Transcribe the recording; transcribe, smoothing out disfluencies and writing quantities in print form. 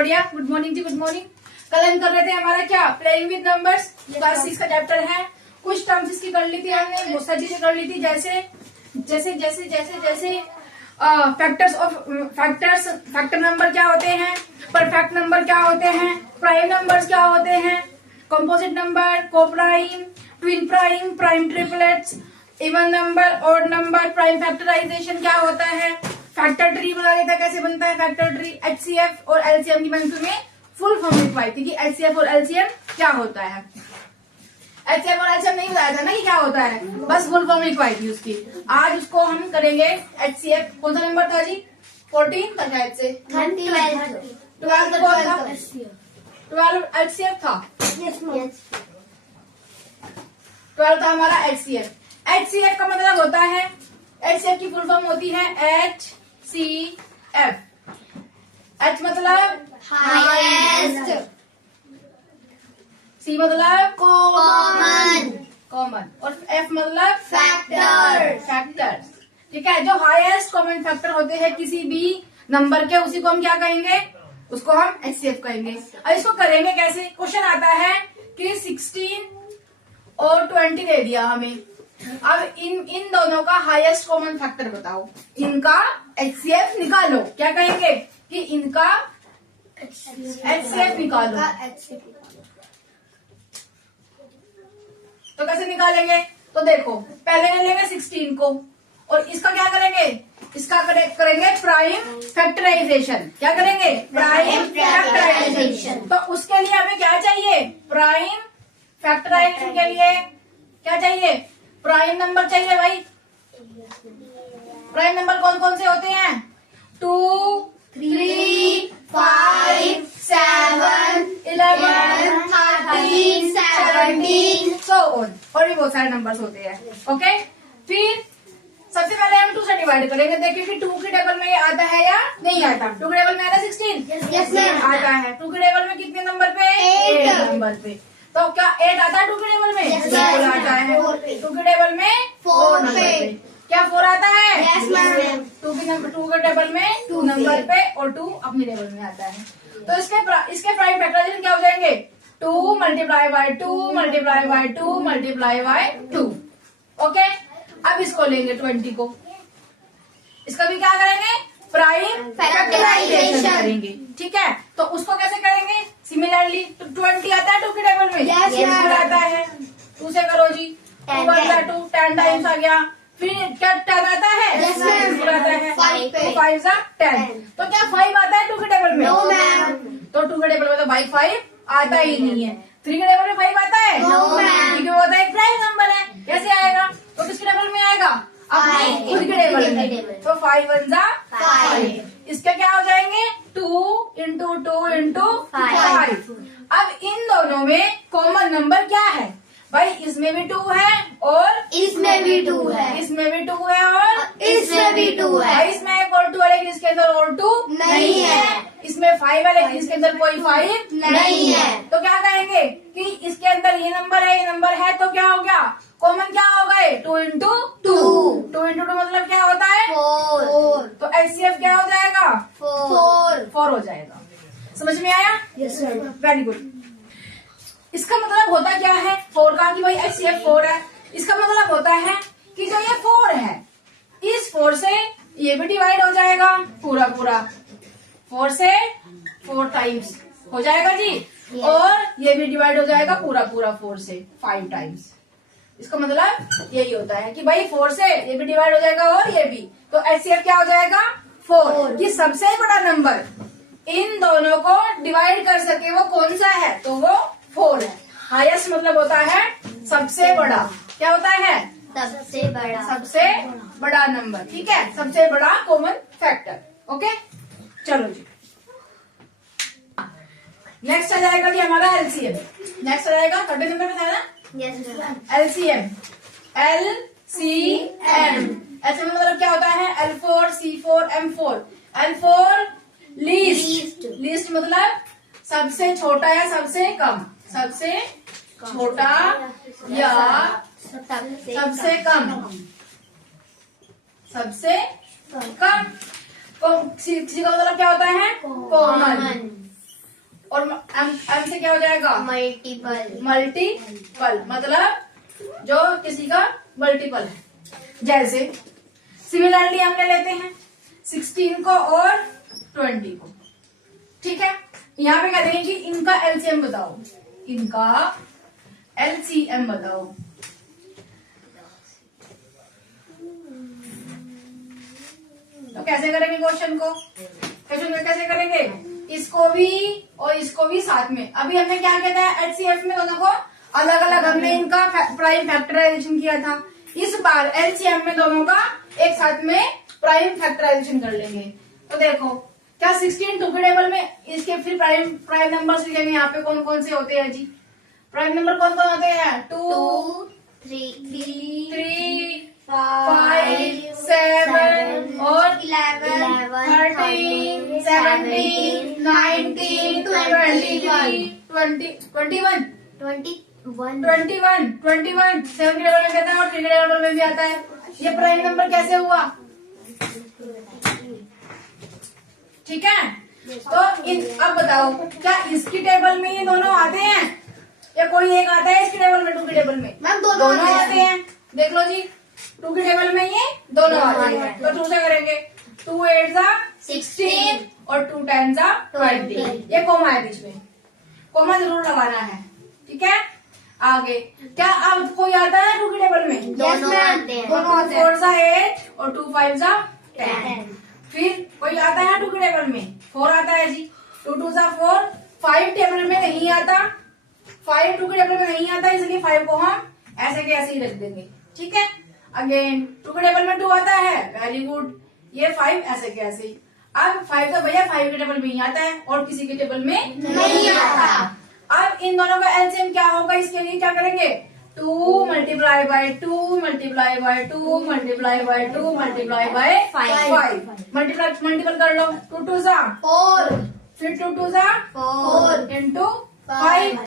बढ़िया, good morning जी, good morning. कल हम कर रहे थे हमारा क्या, प्लेइंग विद नंबर्स, क्लास 6 का चैप्टर है। कुछ टर्म्स इसकी कर ली थी हमने, बहुत सारी चीजें कर ली थी, जैसे जैसे जैसे जैसे जैसे फैक्टर नंबर क्या होते हैं, परफेक्ट नंबर क्या होते हैं, प्राइम नंबर्स क्या होते हैं, composite number, coprime, twin prime, prime triplets, even number, odd number, prime factorization क्या होता है, फैक्टर ट्री बना देता है, कैसे बनता है फैक्टर ट्री, एचसीएफ और एलसीएम की मंत्र में फुल फॉर्म लिखवाई थी कि एचसीएफ और एलसीएम क्या होता है। एचसीएफ और एलसीएम नहीं बताया था ना कि क्या होता है, बस फुल फॉर्म लिखवाई थी उसकी। आज उसको हम करेंगे एचसीएफ। कौन सा नंबर था जी, 14 था शायद से, 12 एचसीएफ था, 12 था हमारा एचसीएफ। एचसीएफ का मतलब होता है, एचसीएफ की फुल फॉर्म होती है एचसीएफ। एच मतलब हाईएस्ट, सी मतलब कॉमन, और एफ मतलब फैक्टर। ठीक है, जो हाईएस्ट कॉमन फैक्टर होते हैं किसी भी नंबर के, उसी को हम क्या कहेंगे, उसको हम एचसीएफ कहेंगे। अब इसको करेंगे कैसे, क्वेश्चन आता है कि 16 और 20 दे दिया हमें, अब इन दोनों का हाईएस्ट कॉमन फैक्टर बताओ, इनका एचसीएफ निकालो। क्या कहेंगे कि इनका एचसीएफ निकालो। तो कैसे निकालेंगे, तो देखो पहले लेंगे 16 को और इसका क्या करेंगे, इसका करेंगे प्राइम फैक्टराइजेशन। क्या करेंगे, प्राइम फैक्टराइजेशन। तो उसके लिए हमें क्या चाहिए, प्राइम फैक्टराइजेशन के लिए क्या चाहिए, प्राइम नंबर चाहिए भाई। प्राइम नंबर कौन कौन से होते हैं, 2, 3, 5, 7, 11, 13, 17 so on, और भी बहुत सारे नंबर्स होते हैं। ओके, फिर सबसे पहले हम 2 से डिवाइड करेंगे, देखिए कि 2 के टेबल में ये आता है या नहीं आता। 2 के टेबल में आता है 16, Yes, ma'am. आता है। 2 के टेबल में कितने नंबर पे, 8 नंबर पे। तो क्या 8 आता है 2 के टेबल में, Yes, बिल्कुल ma'am. आता है। 2 के टेबल में 4 नंबर पे, क्या 4 आता है, Yes, ma'am. 2 के टेबल में 2 नंबर पे और 2 अपने टेबल में आता है। तो इसके प्राइम फैक्टराइजेशन क्या हो जाएंगे, 2 multiply by 2 multiply by 2 multiply by 2। Okay, अब इसको लेंगे 20 को, इसका भी क्या करेंगे, प्राइम फैक्टराइजेशन करेंगे। ठीक है, तो उसको कैसे करेंगे, सिमिलरली 20 आता है 2 के टेबल में, Yes, ma'am. आता है। 2 से करो जी, 2 × 2 10 टाइम्स आ गया। फिर क्या 10 आता है, Yes, ma'am. आता है 5 पे। 5 10। तो क्या 5 आता है 2 के टेबल में, No, ma'am. तो 2 के टेबल में तो भाई 5 आता ही नहीं है। 3 के टेबल में 5 आता है, No, ma'am. क्योंकि वो एक प्राइम नंबर है, कैसे आएगा, तो किसके टेबल में आएगा, अपने खुद के टेबल में। तो 5 1 जा 5, इसके क्या हो जाएंगे, 2 × 2 × 5। अब इन दोनों में कॉमन नंबर क्या है भाई, इसमें भी 2 है और इसमें भी 2 है, इसमें भी 2 है और इसमें भी 2 है। भाई इसमें एक और 2 है लेकिन इसके अंदर और 2 नहीं है। इसमें 5 है लेकिन इसके अंदर कोई 5 नहीं है। तो क्या कहेंगे कि इसके अंदर ये नंबर है, ये नंबर है, तो क्या हो गया, कॉमन क्या हो गए, 2 × 2 2 × 2 मतलब क्या होता है 4, तो एचसीएफ क्या हो जाएगा, 4 हो जाएगा। समझ में आया, यस सर। Very good. इसका मतलब होता क्या है 4 का, कि भाई एचसीएफ 4 है। इसका मतलब होता है कि जो ये 4 है, इस 4 से ये भी डिवाइड हो जाएगा पूरा 4 से 4 टाइम्स हो जाएगा जी, और ये भी डिवाइड हो जाएगा पूरा 4 से 5 टाइम्स। इसका मतलब यही होता है कि भाई 4 से ये भी डिवाइड हो जाएगा और ये भी, तो एचसीएफ क्या हो जाएगा 4। कि सबसे बड़ा नंबर इन दोनों को डिवाइड कर सके वो कौन सा है, तो वो 4 है। हाईएस्ट मतलब होता है सबसे बड़ा, क्या होता है, सबसे बड़ा नंबर। ठीक है, सबसे बड़ा कॉमन फैक्टर। ओके, चलो जी, नेक्स्ट आ जाएगा जी हमारा एलसीएम। नेक्स्ट आ जाएगा 30 नंबर में था ना, एलसीएम। ऐसे मतलब क्या होता है, L4 C4 M4। L4 least मतलब सबसे छोटा या सबसे कम, सबसे छोटा या सबसे कम, सबसे कम। किसी का मतलब क्या होता है, कॉमन। और m से क्या हो जाएगा? मल्टीपल। मल्टीपल मतलब जो किसी का मल्टीपल है। जैसे सिमिलरली हम ले लेते हैं 16 को और 20 को। ठीक है, यहाँ पे कह देंगे कि इनका एलसीएम बताओ, इनका एलसीएम बताओ। तो कैसे करेंगे क्वेश्चन को? क्वेश्चन को कैसे करेंगे? इसको भी और इसको भी साथ में। अभी हमने क्या किया था? एचसीएफ में दोनों को अलग अलग हमने इनका प्राइम फैक्टराइजेशन किया था। इस बार एलसीएम में दोनों का एक साथ में प्राइम फैक्टराइजेशन कर लेंगे। तो देखो क्या 16 टू के टेबल में इसके फिर प्राइम नंबर्स लिखेंगे। यहाँ पे कौन कौन से होते हैं जी? प्राइम नंबर कौन कौन होते हैं? 2, 3, 5, 7 और 11, 13, 17, 19, 21, 7 के टेबल में कहता है और 3 के टेबल में भी आता है। ये प्राइम नंबर कैसे हुआ? ठीक है, तो अब बताओ क्या इसकी टेबल में ये दोनों आते हैं या कोई एक आता है इसकी टेबल में? 2 की टेबल में मैम दोनों आते हैं। देख लो जी, 2 की टेबल में ये दोनों आते हैं। तो 2 से करेंगे 2 8 16 और 2 10 20। ये कोमा है बीच में, कोमा जरूर लगाना है। ठीक है, आगे क्या अब कोई आता है 2 की टेबल में? दोनों आते हैं। दोनों आते हैं। 4 8 और 2 5 10। फिर कोई आता है 2 की टेबल में? 4 आता है जी। 2 2 4। 5 टेबल में नहीं आता, 5 2 की टेबल में नहीं आता, इसलिए 5 को हम ऐसे के ऐसे ही रख देंगे। ठीक है, अगेन 2 के टेबल में 2 आता है, वेरी गुड। ये 5 ऐसे के ऐसे ही। अब 5 तो भैया 5 के टेबल में ही आता है और किसी के टेबल में नहीं आता। अब इन दोनों का एलसीएम क्या होगा? इसके लिए क्या करेंगे? 2 multiply by 2 multiply by 2 multiply by 2 multiply by 5। Multiple कर लो। 2 2 4, फिर 2 2 4 इंटू 5